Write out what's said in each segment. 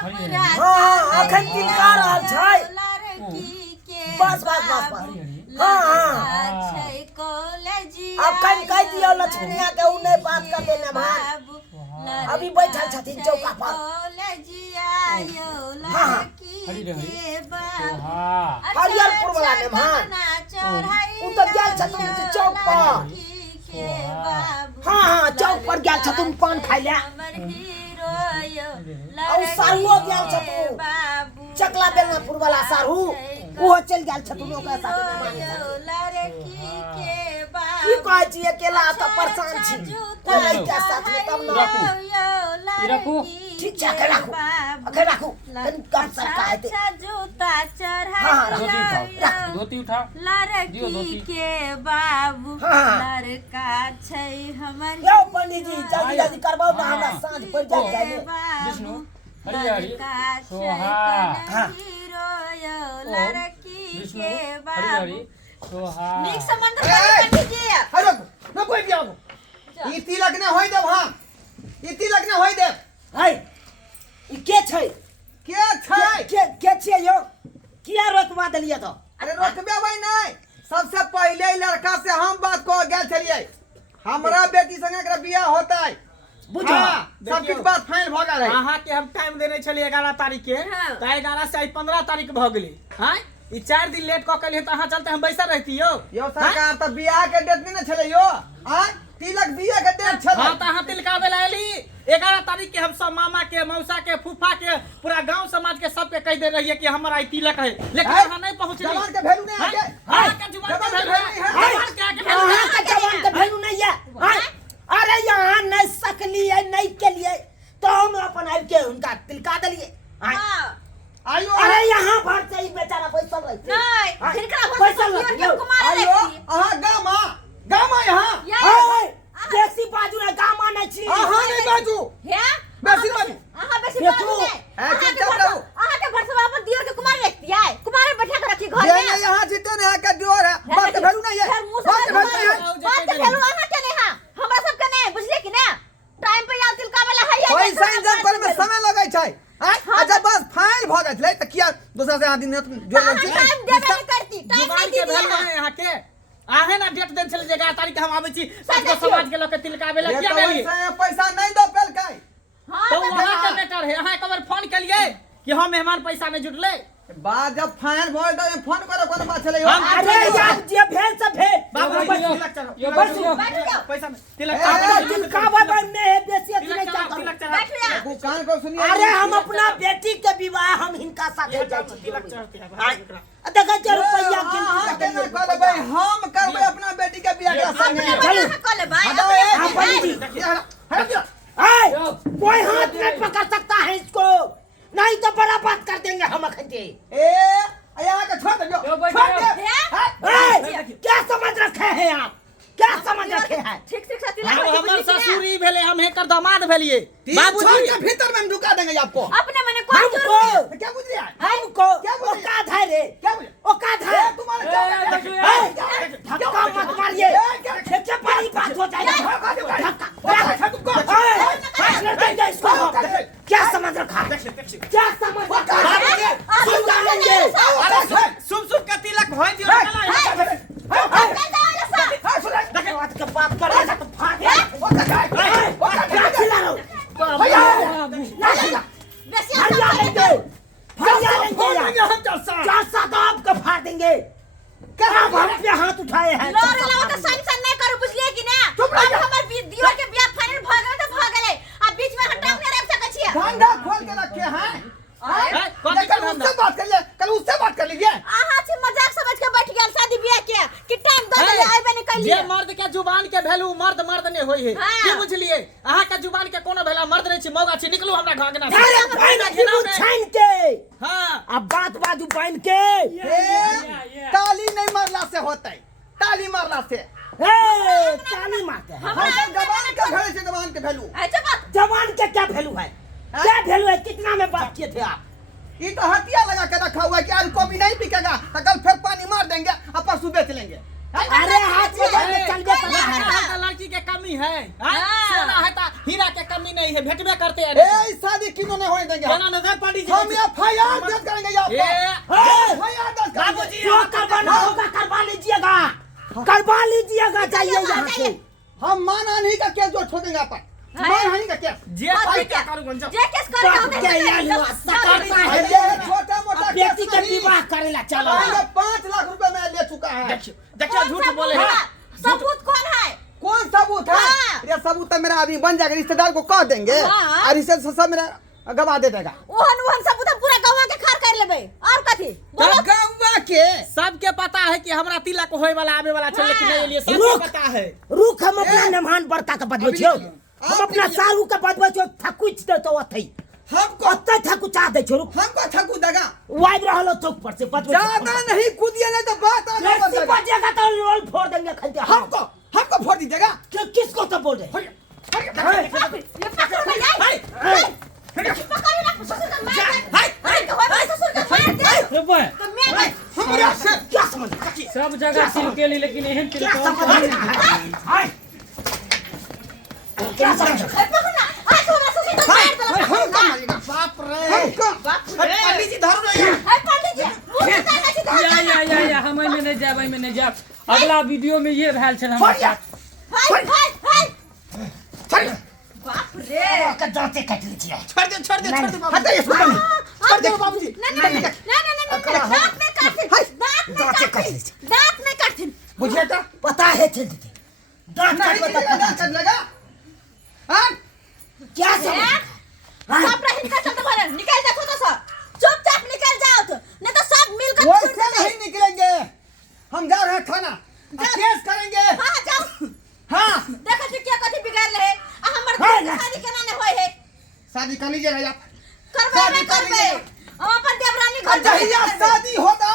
हां अखन तिलका रहल छै बस बस बस हां अब कन कह दियो लक्ष्मीया के उ नहीं बात कर देने भाई अभी बैठल छथिन चौका पर हरियरपुर वाला ने भाई उ तो गेल छथिन चौक पर हां हां चौक पर गेल छथिन पान खाइ ले और सारुओ गेल छथिन चकला बेलनापुर वाला सारू वो चल गेल छथिन ओकरा साथे मेहमान की कहै छी अकेला त परेशान छी कोई लइका साथ में तब न रखू ठीक छै अखे राखू कनी कम सरका हेते जूता चढ़ा धोती उठाओ लड़की के बाबू लड़का छै हमर यो पंडित जी जल्दी जल्दी करबाओ ना हमरा साँझ पड़ जाए विष्णु हरि हरि सोहा लड़की के हरि बाबू हरि सोहा नीक संबंध पंडित जी अरे न कोई दिया ई तिलक ने होई देब हां ई तिलक ने होई देब हाय ई के छै के छै यो किया रोकवा देलिए तो अरे रोकबे भाई नहीं सबसे पहले लड़का से हम बात को गेल छलिए हमरा बेटी संगे एकरा बियाह होतै बुझा सब कुछ बात फाइनल भ गेल है अहाँ के हम टाइम देने छलिए 11 तारीख के त 11 से 15 तारीख भ गेली हां ई 4 दिन लेट क कलिए त अहाँ चलते हम बैसा रहती यो सरकार त बियाह के डेट नहीं छले यो हां तिलक बियाह के डेट छले हां त अहाँ तिलकावे ला एली 11 तारीख के हम सब मामा के मौसा के फूफा के पूरा गांव समाज के सबके कह दे रहिए कि हमारा ई तिलक है लेकिन अहाँ नहीं पहुंचली जवान के वैल्यू नहीं है हां का जुबान के वैल्यू है जवान के वैल्यू नहीं है अरे यहाँ नहीं सकली है नहीं के लिए तो हम अपन आब के उनका तिलका दलिए आयो अरे यहाँ भर से ही बेचारा पैसा रहते नहीं तिलका पैसा के कुमार आयो अहाँ गामा यहाँ बेसी बाजू ना गामा नहीं छी अहाँ नहीं बाजू है बेसी बाजू अहाँ बेसी बाजू नहीं अहाँ के भरसवा पर दियर के कुमार रखती है कुमार बैठा के रखी घर में ये यहाँ जीते ने का दियोर है बात के वैल्यू नहीं है बात के वैल्यू नहीं है बात के वैल्यू अहाँ के नहीं है हमरा सब के नहीं बुझले कि ना टाइम पे यार तिलका वाला है पैसा इंतजाम करे में समय लगै छै अच्छा बस फाइल भ गेलै त किया दूसरा से आदि ने जोड़ लै टाइम देबे नहीं करती टाइम जुबान नहीं के दी वैल्यू है यहाँ के आहे ना डेट देन चले 11 तारीख के हम आबै छी सबको समाज के लोग के तिलकावे ला किया देली पैसा नहीं दो पेलकै तो वहां के मैटर है अहाँ एक बार फोन कलिए कि हम मेहमान पैसा में जुटले बात जब फाइल भ गेल त फोन करो कोन बात छलै अरे यार जे भेल से भेल बाबू तिलक चढ़ो यो पैसा तिलक तिलका बाबा में है बेसी नहीं तिलक चढ़ो कान को सुनिए अरे हम अपना बेटी के विवाह हम हिनका साथे जाय छी तिलक चढ़ते हैं देखै छै रुपैया हाँ केना करबै हम करबै अपना बेटी के बियाह के संगे चलो कर ले भाई हाँ पंडित जी कोई हाथ नहीं पकड़ सकता है इसको नहीं तो बड़ा बात कर देंगे हम अखंडे ए यहाँ के छोड़ दो छोड़ दे क्या समझ रखे हैं आप क्या समझ रखे हैं ठीक ठीक से तिलक हमर ससुरी भेले हम हेकर दामाद भेलिए बाबूजी के भीतर में ढुका देंगे आपको अपने मैंने कोई हमको क्या बुझ रहा है हमको क्या बोल रहे? औकात है रे क्या बोले औकात है तुम्हारे धक्का मत मारिए क्या बड़ी बात हो जाएगी धक्का क्या समझ रखा है क्या समझ रखा है सुन लेंगे सुम सुम के तिलक होय दियो बात के बात कर रहा तो फाड़ क्या चिल्ला रहा हूं भैया लेंगे चासा तो आपको फाड़ देंगे क्या आप हम पे हाथ उठाए हैं लोर लाओ तो सन नहीं करो बुझलिए कि ना अब हमर दियर के बियाह फाइनल भ गेल त भ गेलै अब बीच में हटाम नहीं रख सकै छियै धंधा खोल के रखे हैं कल उससे बात कर लिए कल उससे बात कर लीजिए आहा छी मजाक समझ के बैठ गेल शादी बियाह के कि टाइम दे दे आइबे नहीं कर लिए जे मर्द के जुबान के वैल्यू मर्द ने होई है की बुझलिए अहाँ के जुबान के कोनो भेला मर्द नहीं छी मौगा छी निकलू हमरा घागना अरे भाई छान के हां अब बात बाजू बन के ताली नहीं मारला से होतै ताली मारला से ताली मारते हैं जवान का भेलू से जवान के भेलू अच्छा बात जवान के क्या वैल्यू है क्या वैल्यू है कितना में बात किए थे आप ये तो हथिया लगा के रखा हुआ है कि आज को भी नहीं बिकेगा तो कल फिर पानी मार देंगे और परसों बेच लेंगे अरे हाथ में जाके चलबे करता है। लड़की के कमी है हाँ? हाँ। सोना है ता हीरा के कमी नहीं है भेटबे करते हैं ए शादी क्यों नहीं होने देंगे केना नहीं पंडित जी हम एफआईआर दर्ज करेंगे यहाँ पर एफआईआर दर्ज करेंगे बाबूजी जो करवाना होगा करवा लीजिएगा, करवा लीजिएगा, जाइए यहाँ से। हम मानहानि का केस जो ठोकेंगे आप मानहानि का केस जे ठीक क्या है। करूं जब जे केस करेगा बाप के यार हुआ, सकता है। ये छोटा मोटा बेटी का विवाह करेला चलो। 5 लाख रुपए मैं ले चुका है देखिए झूठ बोले हैं सबूत कौन है? कौन सबूत है हाँ। ये सबूत तो मेरा आदमी बन जाएगा रिश्तेदार को कह देंगे हाँ। और इसे सब मेरा गवा दे देगा ओहन सबूत हम पूरा गांव के खार कर लेबे और कथी बोलो। गवा के सबके पता है कि हमरा तिलक होए वाला आवे वाला छे लेकिन नहीं लिए सबके रुक। पता है रुक, हम अपना मेहमान बड़का के बदबे छियो, हम अपना सारू के बदबे छियो, थकुच दे तो अथई हमको अत्ते थकुचा दे छियो। रुक, हमको ठगू देगा वाइब रहलो चौक पर से बदबे ज्यादा नहीं कूदिए नहीं तो बात आगे बढ़ ऐसी जाएगा। बजेगा तो रोल फोड़ देंगे खलते हमको फोड़ दीजिएगा किसको तो बोल रहे? ये पकड़ ले जाए पकड़ ना ससुर का मार दे हाय होय ससुर का मार दे रे बे तो मैं हमारा से क्या समझ सब जगह सिल के ली लेकिन एहन के क्या समझ हाय क्या समझ पकड़ ना हाय तो ससुर का मार दे हमको मारेगा बाप रे पंडित जी धरो नहीं हाय पंडित जी मुंह से ना सीधा या हम में नहीं जाब में नहीं जाब अगला वीडियो में ये भेल छल हम हाय बाप रे का दांते काट लीजिए। छोड़ दे बाबू हटे ये सुन छोड़ दे बाबूजी नहीं दांत में काट दांत में काट बुझिए तो पता है चल देते दांत नहीं काट चलेगा ना चलेगा हां क्या समझ सब रहिन का चलते भरे निकल देखो तो सब चुपचाप निकल जाओ तो नहीं तो सब मिलकर वैसे नहीं निकलेंगे हम जा रहे हैं थाना केस करेंगे हां जाओ हाँ देखो जी क्या कथी बिगाड़ ले आ हमर शादी केना ने होय है शादी कर लीजिएगा आप करबे नहीं करबे हम अपन देवरानी घर जहिया शादी होगा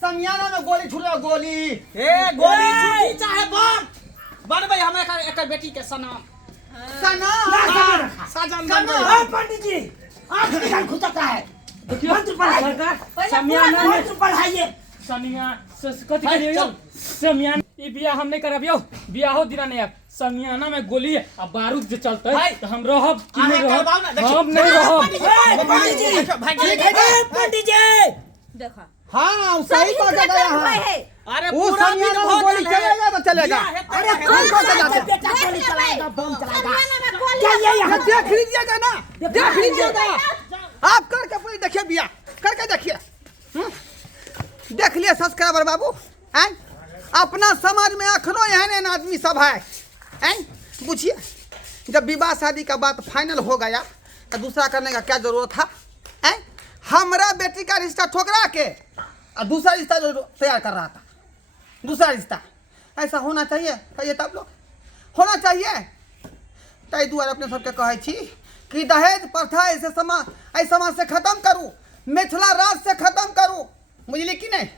समियाना में गोली छुड़ेगा गोली ए गोली छुटी चाहे बम भाई हमरा एक बेटी के सनम सना साजन हाँ पंडित जी आप निकाल खुदता है मंत्र पढ़ाई पहले समियाना में मंत्र पढ़ाइए समिया कथी करियो समियाना ई बियाह हम नहीं करब यो बियाहो दिना नहीं अब समियाना में गोली आ बारूद जे चलते तो हम रहब कि नहीं रहब हम नहीं रहब पंडित जी पंडित जी देखो हाँ सही बात है यहाँ अरे वो पूरा समियाना दिन में हो गोली गया है। चलेगा तो चलेगा अरे कौन कौन सा बेटा गोली चलाएगा बम चलाएगा जाइए यहाँ देख लीजिएगा ना देख लीजिएगा आप करके पूरी देखिए भैया करके देखिए देख लिए सब्सक्राइबर बाबू हैं अपना समाज में अखनो एहन आदमी सब है हैं पूछिए जब विवाह शादी का बात फाइनल हो गया तो दूसरा करने का क्या जरूरत था हैं हमारा बेटी का रिश्ता ठोकरा के और दूसरा रिश्ता जो तैयार कर रहा था दूसरा रिश्ता ऐसा होना चाहिए कहिए तब लोग होना चाहिए ताई दुआर अपने सबके कहे छी कि दहेज प्रथा ऐसे समाज से खत्म करूँ मिथिला राज से खत्म करूँ बुझलिए कि नहीं